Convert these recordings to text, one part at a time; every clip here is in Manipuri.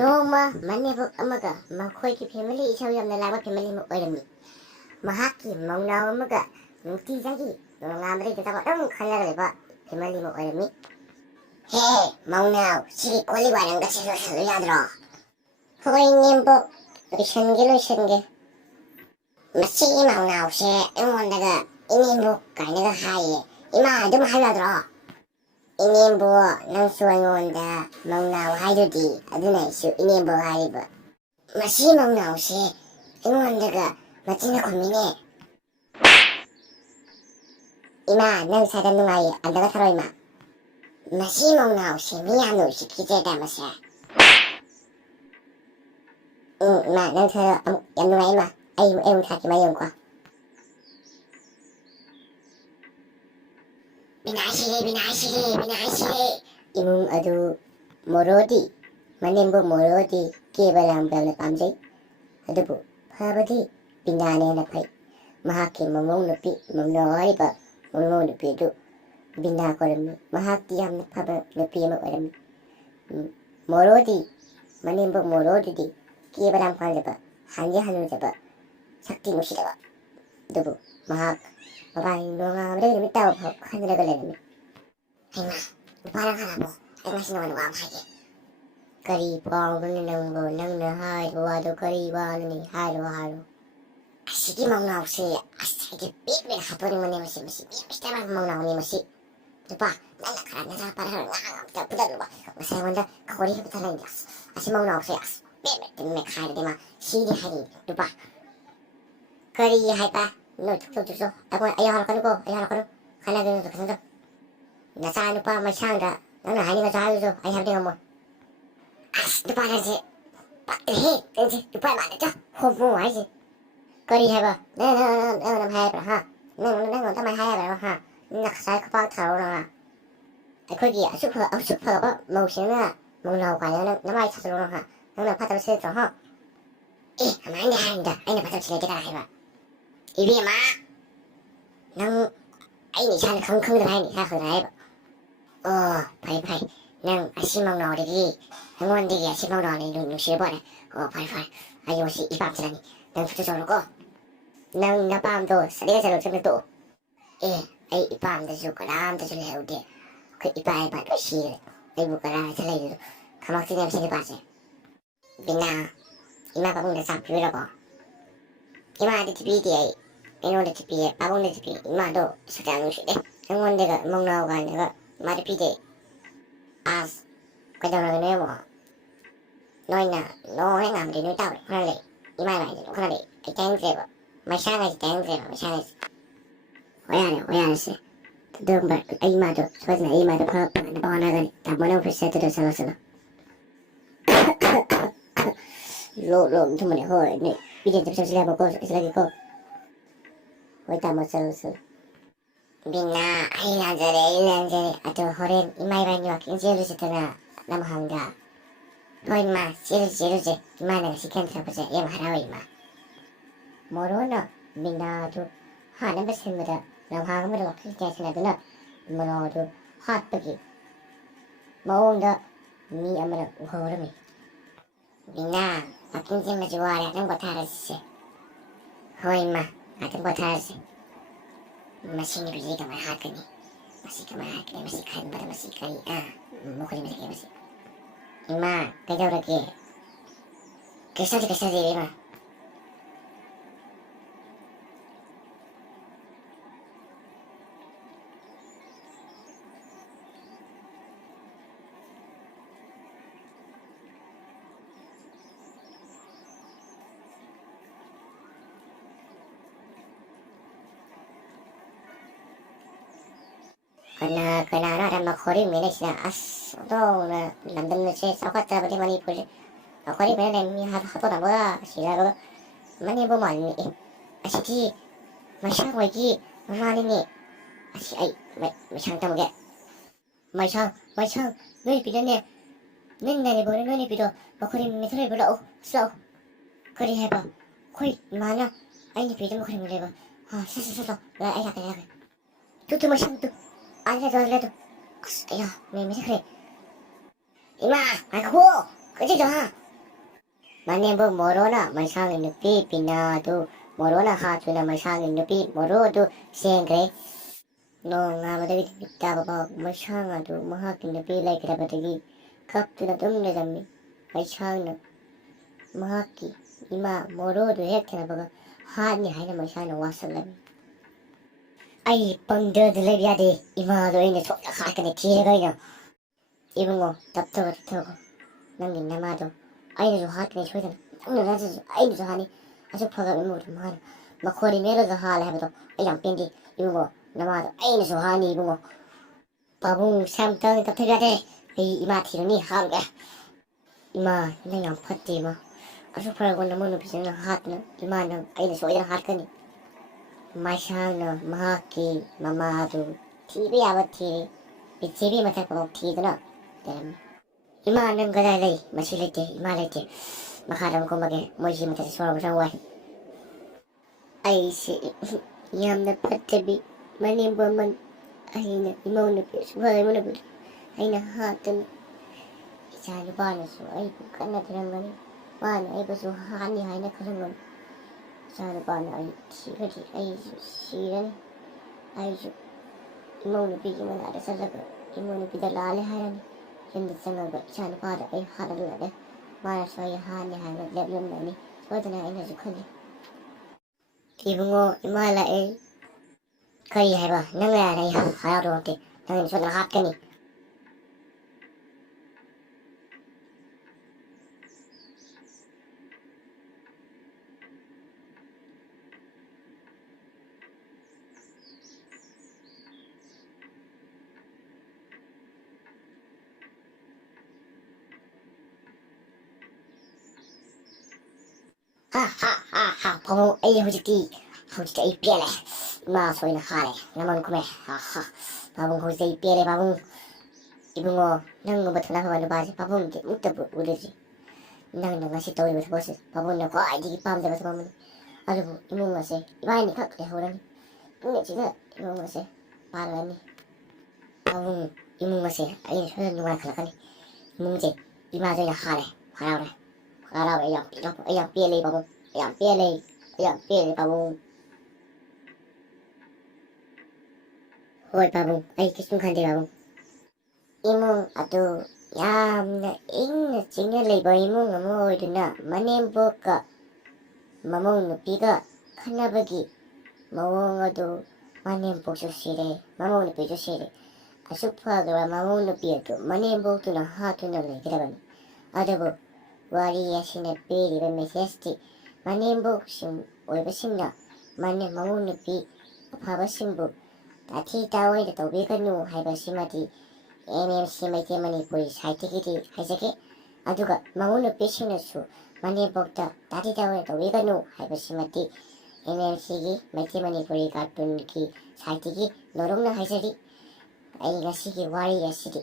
ꯅꯣꯡꯃ ꯃꯅꯦꯝꯕꯣꯛ ꯑꯃꯒ ꯃꯈꯣꯏꯒꯤ ꯐꯦꯃꯤꯂꯤ ꯏꯁꯧ ꯌꯥꯝꯅ ꯂꯥꯡꯕ ꯐꯦꯃꯤꯂꯤ ꯑꯃ ꯑꯣꯏꯔꯝꯃꯤ꯫ ꯃꯍꯥꯛꯀꯤ ꯃꯧꯅꯥꯎ ꯑꯃꯒ ꯅꯨꯡꯇꯤꯖꯥꯒꯤ ꯅꯣꯡꯉꯥꯟꯕꯗꯒꯤ ꯅꯨꯃꯤꯠ ꯇꯥꯐꯥꯎ ꯑꯗꯨꯝ ꯈꯠꯅꯔꯒ ꯂꯩꯕ ꯐꯦꯃꯤꯂꯤ ꯑꯃ ꯑꯣꯏꯔꯝꯃꯤ꯫ ꯍꯦ ꯃꯧꯅꯥꯎ, ꯁꯤꯒꯤ ꯀꯣꯜꯂꯤ ꯋꯥꯏꯔꯝꯒꯁꯤ ꯂꯣꯏꯁꯜꯂꯨ ꯌꯥꯗ꯭ꯔꯣ? ꯍꯣꯏ ꯅꯦꯝꯕꯣꯛ, ꯂꯣꯏꯁꯟꯒꯦ꯫ ꯃꯁꯤꯒꯤ ꯃꯧꯅꯥꯎꯁꯦ ꯑꯩꯉꯣꯟꯗꯒ ꯏꯅꯦꯝꯕꯣꯛ ꯀꯥꯏꯅꯒ ꯍꯥꯏꯌꯦ꯫ ꯏꯃꯥ ꯑꯗꯨꯝ ꯍꯥꯏ ꯌꯥꯗ꯭ꯔꯣ? ꯏꯅꯦꯝꯕꯣꯛ, ꯅꯪꯁꯨ ꯑꯩꯉꯣꯟꯗ ꯃꯧꯅꯥꯎ ꯍꯥꯏꯗꯨꯗꯤ, ꯑꯗꯨꯅ ꯑꯩꯁꯨ ꯏꯅꯦꯝꯕꯣꯛ ꯍꯥꯏꯔꯤꯕ꯫ ꯃꯁꯤ ꯃꯧꯅꯥꯎꯁꯦ ꯑꯩꯉꯣꯟꯗꯒ ꯃꯆꯤꯟꯅ ꯈꯨꯝꯃꯤꯅꯦ꯫ ꯏꯃꯥ, ꯅꯪ ꯁꯥꯏꯗ ꯅꯨꯡꯉꯥꯏꯌꯦ, ꯑꯝꯇꯒ ꯊꯥꯔꯣ ꯏꯃꯥ꯫ ꯃꯁꯤ ꯃꯧꯅꯥꯎꯁꯦ ꯃꯤ ꯌꯥꯝꯅ ꯎꯁꯤꯠꯈꯤꯗ꯭ꯔꯦꯗ ꯃꯁꯦ꯫ ꯏꯃꯥ, ꯅꯪ ꯊꯥꯔꯣ ꯑꯃꯨꯛ, ꯌꯥꯝ ꯅꯨꯡꯉꯥꯏ ꯏꯃꯥ꯫ ꯑꯩ ꯑꯃꯨꯛ ꯊꯥꯔꯛꯀꯦ, ꯏꯃꯥ ꯌꯦꯡꯉꯨꯀꯣ꯫ ꯕꯤꯅꯥꯏꯁꯤꯔꯦ꯫ ꯏꯃꯨꯡ ꯑꯗꯨ ꯃꯣꯔꯣꯗꯤ, ꯃꯅꯦꯝꯕꯣꯛ ꯃꯣꯔꯣꯗꯤ ꯀꯦꯕ ꯂꯥꯡꯕ ꯌꯥꯝꯅ ꯄꯥꯝꯖꯩ꯫ ꯑꯗꯨꯕꯨ ꯐꯕꯗꯤ ꯕꯤꯅꯥꯅ ꯍꯦꯟꯅ ꯐꯩ꯫ ꯃꯍꯥꯛꯀꯤ ꯃꯃꯧ ꯅꯨꯄꯤ ꯃꯧꯅꯥꯎ ꯍꯥꯏꯔꯤꯕ ꯃꯃꯧ ꯅꯨꯄꯤ ꯑꯗꯨ ꯕꯤꯅꯥ ꯀꯧꯔꯝꯃꯤ꯫ ꯃꯍꯥꯛꯇꯤ ꯌꯥꯝꯅ ꯐꯕ ꯅꯨꯄꯤ ꯑꯃ ꯑꯣꯏꯔꯝꯃꯤ꯫ ꯃꯣꯔꯣꯗꯤ, ꯃꯅꯦꯝꯕꯣꯛ ꯃꯣꯔꯣꯗꯨꯗꯤ ꯀꯦꯕ ꯌꯥꯝ ꯄꯥꯝꯖꯕ, ꯍꯟꯗꯤ ꯍꯟꯅꯨꯖꯕ, ꯁꯛꯇꯤ ꯅꯨꯡꯁꯤꯗꯕ꯫ ꯑꯗꯨꯕꯨ ꯃꯍꯥꯛ ꯃꯕꯥꯅꯤ ꯅꯣꯡꯉꯥꯟꯕꯗꯒꯤ ꯅꯨꯃꯤꯠ ꯇꯥꯕ ꯐꯥꯎ ꯈꯠꯅꯔꯒ ꯂꯩꯔꯝꯃꯤ꯫ ꯍꯩꯃꯥ, ꯅꯨꯄꯥꯅ ꯈꯪꯉꯕꯣ? ꯑꯩ ꯉꯁꯤ ꯅꯉꯣꯟꯗ ꯋꯥ ꯑꯃ ꯍꯥꯏꯒꯦ꯫ ꯀꯔꯤ ꯄꯥꯎꯅꯣꯅꯦ ꯅꯪꯕꯣ? ꯅꯪꯅ ꯍꯥꯏꯔꯤꯕ ꯋꯥꯗꯣ ꯀꯔꯤ ꯋꯥꯅꯣꯅꯦ? ꯍꯥꯏꯔꯣ꯫ ꯑꯁꯤꯒꯤ ꯃꯧꯅꯥꯎꯁꯦ, ꯑꯩꯗꯤ ꯄꯦꯠ ꯍꯥꯠꯇꯣꯛꯅꯤꯡꯕꯅꯦ ꯃꯁꯤ ꯃꯤ ꯌꯥꯝ ꯎꯁꯤꯠꯇꯕ ꯃꯧꯅꯥꯎꯅꯤ ꯃꯁꯤ꯫ ꯅꯨꯄꯥ, ꯅꯪꯅ ꯈꯔ ꯅꯆꯥꯅꯨꯄꯥꯗ ꯈꯔ ꯉꯥꯡ ꯑꯝꯇ ꯐꯨꯗꯠꯂꯨꯕ꯫ ꯉꯁꯥꯏ ꯑꯩꯉꯣꯟꯗ ꯈꯧꯔꯤ ꯍꯦꯛꯇ ꯊꯥꯅꯩꯅꯦ꯫ ꯑꯁꯤ ꯃꯧꯅꯥꯎꯁꯦ ꯄꯦꯠ ꯃꯦꯠꯈꯥꯏꯔꯗꯤ ꯃꯥ ꯁꯤꯗꯤ ꯍꯥꯏꯔꯤ ꯅꯨꯄꯥ꯫ ꯀꯔꯤ ꯍꯥꯏꯕ? ꯅꯣꯏ ꯊꯣꯛꯆꯣ. ꯑꯩ ꯍꯥꯏꯔꯛꯀꯅꯨꯀꯣ, ꯈꯟꯅꯒꯅꯨ. ꯅꯆꯥ ꯅꯨꯄꯥ ꯃꯩꯁꯥꯡꯗ ꯅꯪꯅ ꯍꯥꯏꯅꯤꯡꯉꯁꯨ ꯍꯥꯏꯔꯨꯆꯣ, ꯑꯩ ꯍꯥꯏꯕꯗꯤ ꯉꯝꯃꯣꯏ꯫ ꯅꯨꯄꯥ ꯅꯪꯁꯦ ꯄꯛꯇꯦꯍꯦ, ꯅꯪꯁꯦ ꯅꯨꯄꯥ ꯃꯥꯟꯗꯦꯗ, ꯍꯣꯃꯣ ꯍꯥꯏꯁꯦ꯫ ꯀꯔꯤ ꯍꯥꯏꯕ? ꯅꯪ ꯍꯥꯏꯕ꯭ꯔꯥ ꯍꯥ? ꯅꯪ ꯑꯗꯨꯃꯥꯏꯅ ꯍꯥꯏꯕ꯭ꯔꯥ ꯍꯥ? ꯉꯁꯥꯏ ꯈꯨꯄꯥꯛ ꯊꯥꯔꯛꯑꯣ. ꯑꯩꯈꯣꯏꯒꯤ ꯑꯁꯨꯛ ꯐꯕ ꯃꯧꯁꯤꯅ ꯃꯧꯅꯥꯎ ꯀꯥꯏꯅ ꯅꯃꯥꯏ ꯊꯥꯖꯤꯜꯂꯨꯔꯣ ꯍꯥ? ꯅꯪꯅ ꯐꯠꯇꯕ ꯁꯤꯂꯛꯇ꯭ꯔꯣ ꯍꯥ? ꯑꯗꯨꯃꯥꯏꯅ ꯍꯥꯏꯔꯤꯗ, ꯑꯩꯅ ꯐꯠꯇꯕ ꯁꯤꯂꯛꯇꯦ ꯀꯅꯥ ꯍꯥꯏꯕ? ꯏꯕꯦꯝꯃ, ꯅꯪ ꯑꯩꯅ ꯏꯁꯥꯅ ꯈꯪꯗꯅ ꯍꯥꯏꯅꯤ, ꯏꯁꯥ ꯈꯪꯗꯅ ꯍꯥꯏꯕ꯫ ꯑꯣ, ꯐꯩ. ꯅꯪ ꯑꯁꯤ ꯃꯧꯅꯥꯎꯗꯒꯤ, ꯑꯩꯉꯣꯟꯗꯒꯤ ꯑꯁꯤ ꯃꯧꯅꯥꯎꯅ ꯅꯨꯡꯁꯤꯔꯕꯣꯅꯦ? ꯑꯣ, ꯐꯔꯦ. ꯑꯩ ꯉꯁꯤ ꯏꯄꯥꯝ ꯆꯠꯂꯅꯤ. ꯅꯪ ꯊꯣꯛꯆꯣꯔꯣꯀꯣ. ꯅꯪ ꯅꯄꯥꯝꯗꯣ ꯁꯥꯗꯦꯛꯑ ꯆꯠꯂꯨ ꯇꯣꯛꯑꯣ꯫ ꯑꯩ ꯏꯄꯥꯝꯗꯁꯨ ꯀꯅꯥꯝꯇꯁꯨ ꯂꯩꯍꯧꯗꯦ꯫ ꯑꯩꯈꯣꯏ ꯏꯄꯥ ꯂꯣꯏ ꯁꯤꯈ꯭ꯔꯦ꯫ ꯑꯩꯕꯨ ꯀꯅꯥ ꯂꯩꯗꯣꯏꯅꯣ? ꯈꯪꯂꯛꯇꯦꯅꯦ ꯃꯁꯤ ꯅꯨꯄꯥꯁꯦ꯫ ꯕꯤꯅꯥ, ꯏꯃꯥ ꯄꯥꯕꯨꯡꯗ ꯆꯥꯛ ꯄꯤꯕꯤꯔꯕꯣ? ꯏꯃꯥꯗꯗꯤ ꯄꯤꯗꯦ ꯑꯩ. ꯑꯩꯉꯣꯟꯗꯗꯤ ꯄꯤꯌꯦ, ꯄꯥꯕꯨꯡꯗꯗꯤ ꯄꯤꯌꯦ꯫ ꯏꯃꯥꯗꯣ ꯁꯛ ꯌꯥꯝ ꯅꯨꯡꯁꯤꯗꯦ꯫ ꯑꯩꯉꯣꯟꯗꯒ ꯃꯧꯅꯥꯎ ꯀꯥꯏꯅꯒ ꯏꯃꯥꯗ ꯄꯤꯗꯦ꯫ ꯑꯁ, ꯀꯩꯗꯧꯔꯒꯦ ꯅꯣꯏꯕꯣ? ꯅꯣꯏꯅ ꯅꯣꯡ ꯍꯦꯛ ꯉꯥꯟꯕꯗꯩ ꯅꯨꯃꯤꯠ ꯇꯥꯕꯗ ꯈꯠꯅ ꯂꯩ꯫ ꯏꯃꯥ ꯏꯕꯥꯅꯤꯗꯤ ꯑꯗꯨꯝ ꯈꯠꯅ ꯂꯩ꯫ ꯑꯩ ꯇꯥꯅꯤꯡꯗ꯭ꯔꯦꯕ. ꯃꯩꯁꯥꯒꯁꯦ ꯇꯥꯅꯤꯡꯗ꯭ꯔꯦꯕ, ꯃꯩꯁꯥꯒꯁꯦ꯫ ꯍꯣꯏ ꯌꯥꯔꯦꯁꯦ꯫ ꯑꯗꯨꯒꯨꯝꯕ ꯑꯩ ꯏꯃꯥꯗꯣ ꯁꯣꯏꯗꯅ ꯑꯩ ꯏꯃꯥꯗꯣ ꯐꯅꯕ ꯍꯣꯠꯅꯒꯅꯤ꯫ ꯇꯥꯃꯣꯅ ꯑꯣꯐꯤꯁ ꯆꯠꯇꯣꯏꯔꯣ? ꯆꯠꯂꯣ. ꯂꯣꯛ ꯊꯨꯡꯕꯅꯦ. ꯍꯣꯏ, ꯅꯣꯏ ꯄꯤꯖꯦ ꯆꯠꯁꯤꯜꯂꯦꯕꯀꯣ, ꯆꯠꯂꯒꯦꯀꯣ. ꯍꯣꯏ ꯇꯥꯃꯣ, ꯆꯠꯂꯣ. ꯕꯤꯅꯥ, ꯑꯩ ꯂꯥꯟꯖꯔꯦ. ꯑꯗꯣ ꯍꯣꯔꯦꯟ ꯏꯃꯥ ꯏꯕꯥꯅꯤ ꯋꯥꯛꯀꯤꯡ ꯆꯦꯜꯂꯨꯁꯤꯗꯅ ꯂꯝꯍꯥꯡꯗ꯫ ꯍꯣꯏ ꯏꯃꯥ, ꯆꯦꯜꯂꯨꯁꯦ. ꯏꯃꯥꯅ ꯉꯁꯤ ꯀꯩꯅ ꯊꯛꯄꯁꯦ ꯌꯥꯝ ꯍꯔꯥꯎꯋꯦ ꯏꯃꯥ꯫ ꯃꯣꯔꯣꯅ ꯕꯤꯅꯥꯗꯨ ꯍꯥꯠꯅꯕ ꯁꯤꯟꯕꯗ ꯂꯝꯍꯥꯡ ꯑꯃꯗ ꯋꯥꯛꯀꯤꯡ ꯆꯦꯟꯗꯨꯅ ꯃꯣꯔꯣꯗꯨ ꯍꯥꯠꯄꯒꯤ ꯃꯑꯣꯡꯗ ꯃꯤ ꯑꯃꯅ ꯎꯍꯧꯔꯝꯃꯤ꯫ ꯕꯤꯅꯥ, ꯋꯥꯛꯀꯤꯡ ꯆꯦꯟꯕꯁꯤ ꯋꯥꯔꯦ, ꯉꯥꯛꯇꯪ ꯄꯣꯊꯥꯔꯁꯤꯁꯦ꯫ ꯍꯣꯏ ꯏꯃꯥ, ꯉꯥꯛꯇꯪ ꯄꯣꯊꯥꯔꯁꯤ꯫ ꯃꯁꯤ ꯅꯨꯄꯤꯁꯤ ꯀꯃꯥꯏꯅ ꯍꯥꯠꯀꯅꯤ? ꯃꯁꯤ ꯈꯟꯕꯗ ꯃꯁꯤ ꯀꯔꯤ ꯃꯈꯣꯏ ꯃꯁꯛꯑꯦ ꯃꯁꯤ꯫ ꯏꯃꯥ, ꯀꯩꯗꯧꯔꯒꯦ? ꯀꯩꯁꯨ ꯇꯧꯗꯦ ꯏꯕꯦꯝꯃ꯫ ꯀꯅꯥꯅꯣ ꯑꯗ ꯈꯣꯔꯤ ꯃꯤꯅꯩꯁꯤꯅ? ꯑꯁ, ꯑꯣꯟꯊꯣꯛꯅ ꯂꯝꯗꯝꯁꯦ ꯆꯥꯎꯈꯠꯇꯕꯗꯤ ꯃꯅꯤꯄꯨꯔꯁꯦ ꯈꯣꯔꯤ ꯃꯤꯅ ꯂꯩ, ꯃꯤ ꯍꯥꯠꯇꯣꯛꯅꯕꯒ ꯁꯤꯔꯒ ꯃꯅꯦꯝꯕꯣꯛ ꯃꯥꯟꯅꯤꯅꯦ꯫ ꯑꯁꯤꯗꯤ ꯃꯩꯁꯥꯡ ꯍꯣꯏꯒꯤ ꯃꯃꯥꯅꯤꯅꯦ꯫ ꯑꯁꯤ ꯑꯩ ꯃꯩꯁꯥꯡ ꯇꯝꯒꯦ꯫ ꯃꯩꯁꯥꯡ, ꯅꯣꯏ ꯅꯨꯄꯤꯗꯅꯦ, ꯅꯣꯏ ꯅꯨꯄꯤꯗꯣ ꯃꯈꯣꯏ ꯃꯤꯊ ꯂꯩꯕ ꯂꯥꯛꯑꯣ. ꯀꯔꯤ ꯍꯥꯏꯕ? ꯑꯩꯈꯣꯏ ꯏꯃꯥꯅ ꯑꯩ ꯅꯨꯄꯤꯗ ꯃꯈꯣꯏ ꯃꯤ ꯂꯩꯕ. ꯁꯠ. ꯑꯩ ꯂꯥꯛꯀꯦ. ꯇꯨ ꯃꯩꯁꯥꯡ ꯇꯨ. ꯑꯗꯨ. ꯑꯁ, ꯃꯤ ꯆꯠꯈ꯭ꯔꯦ. ꯏꯃꯥ, ꯉꯥꯏꯈꯣ. ꯀꯩꯗꯧꯔꯤꯅꯣ ꯍꯥ? 마님부 모로나 마상의 누피 비나도 모로나 하투나 마상의 누피 모로도 생그레 너 아무데기 비타바바 마상아도 마하kin 누피 라이크라바데기 갑투나 덤네잠미 마상나 마하키 이마 모로도 해케나바가 하니 하이나 마상나 와살라미 아이 뻥더들레비아데 이마도 이네 속다 하이카네 티레가이나 이bungo 답답하고 남긴 남아도 아이도 하트네 소리잖아 남는 아주 아이도 하니 아주 파가 의무를 많아 막 거리 내려서 하라 해도 아이랑 뺀디 이bungo 남아도 아이도 하니 이bungo 바봉 삼땅 답답해야 돼 이마 티르니 하루가 이마 그냥 팠지 이마 아주 파고 남는 비즈는 하트는 이마는 아이도 소리랑 하트니 마샹나 마하키 마마도 TV 아버티 이 TV 맡아 보고 티드나 이마는 그다이 마실때 이마래때 마카람 고마게 모지면서 소라보자 와 아이씨 이암나 파트비 많이 보면 아이나 이모는 수화이모는 그 아이나 하던 이자는 바나서 아이고 끝나 들은 거니 바나 아이고서 하니 하이나 그런 건 이자는 바나 아이 티그리 아이씨 시는 아이주 이모는 비기만 알아서 이모는 비달라래 하라니 근데 생각을 잘 봐라 이 하라를 말아서 이 하니 하는 랩름나니 어디나 에너지 커니 이bungo 이말라에 거의 해봐 너가 알아 하라로 어때 너는 손을 합더니 하하하하 바보 에이 호지띠 이 삐에래 마 소리는 하래 나만 구매 하하 바보 호지띠 이 삐에래 바보 이bungo nango부터 나가는 바지 바보 이제 웃다 우르지 nang nasi tahu ibu bos babu nak kau aja kita paham sebab mana aduh ibu masih ibu ini kak deh orang ini juga ibu masih parah ni babu ibu masih ini sudah nunggu nak ni ibu je ibu aja yang harau yang pilih babu yang pilih babu hoi babu kisah kan dia babu ibu aduh 얌나 잉나 징열레이버 이몽가 뭐이드나 마넴보까 마몽노 비가 카나바기 마몽어도 마넴복조시레 마몽노 비조시레 아슈파가와 마몽노 비에도 마넴복도나 하투나레 그라바니 아더보 와리야시네 비리베 메세스티 마넴복심 오이바심나 마넴 마몽노 비 바바심부 다티다오이드 도비가누 하이바시마디 MMC 마이테마니 보이 사이트기리 하이세게 아두가 마모노 빼시너수 마니 복다 다리다오에도 외가노 하이버시마티 MMC기 마이테마니 보이 가뿐기 사이트기 노롱나 하이세리 아이가 시기 와리야 시리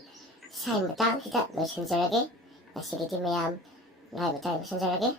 사이무다 히다 너 신절하게 나시기디 매암 나이부터 신절하게